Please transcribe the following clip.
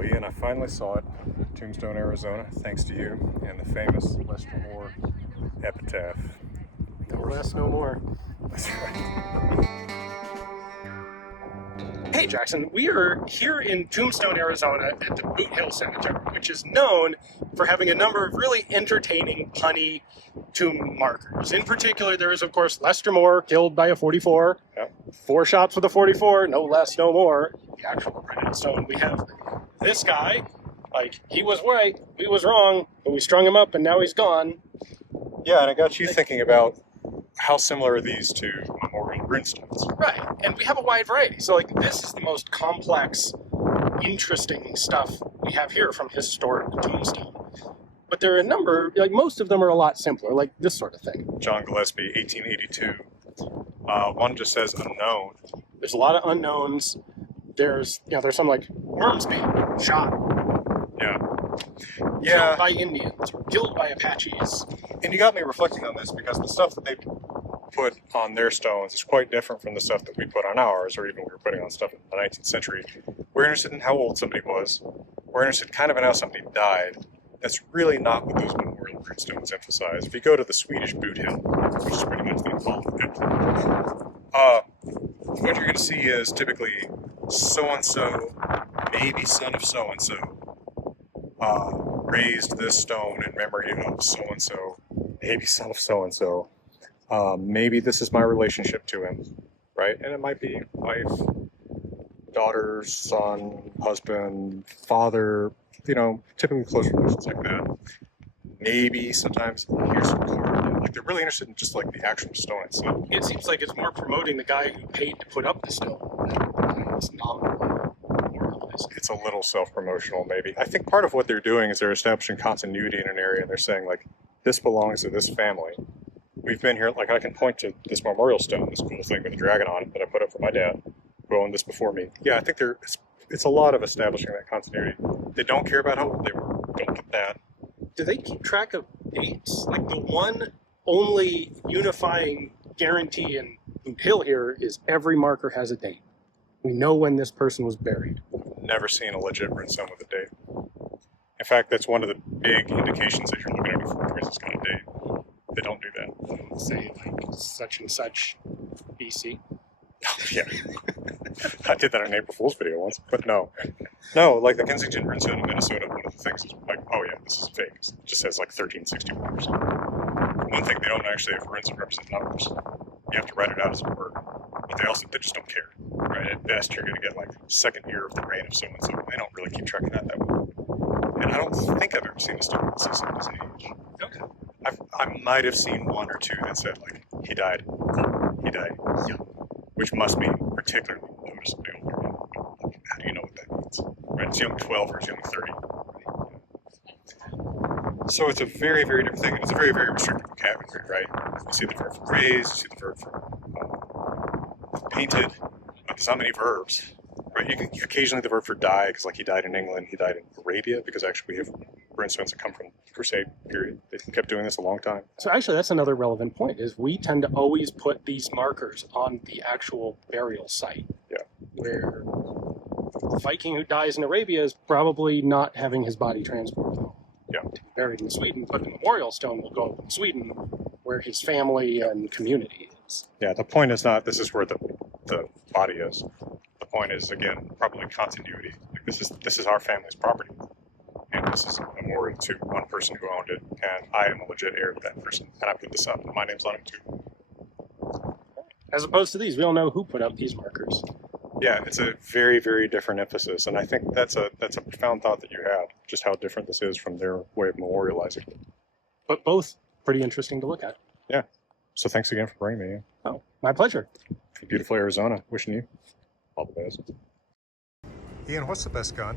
Well, Ian, I finally saw it, Tombstone, Arizona, thanks to you and the famous Lester Moore epitaph. No less, no more. That's right. Hey Jackson, we are here in Tombstone, Arizona at the Boot Hill Cemetery, which is known for having a number of really entertaining, punny tomb markers. In particular, there is, of course, Lester Moore, killed by a 44. Yep. 4 shots with a 44, no less, no more. The actual printed stone. We have this guy, like, he was right, we was wrong, but we strung him up and now he's gone. Yeah, and it got you thinking about how similar are these to memorial runestones? Right, and we have a wide variety. So, like, this is the most complex, interesting stuff we have here from historic tombstone. But there are a number, like, most of them are a lot simpler, like this sort of thing. John Gillespie, 1882. One just says unknown. There's a lot of unknowns. There's some like Wormsby, shot, Yeah. killed by Indians, or killed by Apaches. And you got me reflecting on this because the stuff that they put on their stones is quite different from the stuff that we put on ours, or even we were putting on stuff in the 19th century. We're interested in how old somebody was. We're interested kind of in how somebody died. That's really not what those memorial runestones emphasize. If you go to the Swedish Boot Hill, which is pretty much the equivalent, what you're going to see is typically so-and-so, maybe son of so-and-so, raised this stone in memory of so-and-so, maybe son of so-and-so. Maybe this is my relationship to him, right? And it might be wife, daughter, son, husband, father, typically close relations like that. Maybe sometimes here's some card. Like, they're really interested in just like the actual stone itself. It seems like it's more promoting the guy who paid to put up the stone than it's nominal memorialized. It's a little self-promotional, maybe. I think part of what they're doing is they're establishing continuity in an area, and they're saying, like, this belongs to this family. We've been here, like, I can point to this memorial stone, this cool thing with a dragon on it that I put up for my dad, who owned this before me. Yeah, I think it's a lot of establishing that continuity. They don't care about how old they were. Don't get that. Do they keep track of dates? Like, the one only unifying guarantee in Boot Hill here is every marker has a date. We know when this person was buried. Never seen a legit runestone with a date. In fact, that's one of the big indications that you're looking at a fortress is got a date. They don't do that. They don't say, like, such and such BC. Yeah. I did that in an April Fool's video once, but no. No, like the Kensington runestone in Minnesota, one of the things is like, oh yeah, this is fake. It just says like 1360 words. One thing, they don't actually have runes that represent numbers. You have to write it out as a word. But they just don't care. Right? At best, you're going to get like second year of the reign of so-and-so. They don't really keep track of that way. And I don't think I've ever seen a stone that says somebody's age. Okay. I might have seen one or two that said like, he died young. Which must mean particularly noticeably older. Like, how do you know what that means? Right? It's young 12 or it's young 30. So it's a very, very different thing, and it's a very, very restricted vocabulary, right? You see the verb for raised, you see the verb for painted, but there's not many verbs, right? You can occasionally the verb for die, because like he died in England, he died in Arabia, because actually we have runestones that come from the Crusade period. They kept doing this a long time. So actually, that's another relevant point, is we tend to always put these markers on the actual burial site. Yeah. Where the Viking who dies in Arabia is probably not having his body transported home. Yeah. To be buried in Sweden, but the memorial stone will go in Sweden, where his family and community is. Yeah, the point is not this is where the body is. The point is, again, probably continuity. Like this is our family's property. And this is a memorial to one person who owned it, and I am a legit heir to that person. And I put this up, and my name's on it too. As opposed to these, we don't know who put up these markers. Yeah, it's a very, very different emphasis, and I think that's a profound thought that you have, just how different this is from their way of memorializing. But both pretty interesting to look at. Yeah. So thanks again for bringing me in. Oh, my pleasure. From beautiful Arizona, wishing you all the best. Ian, what's the best gun?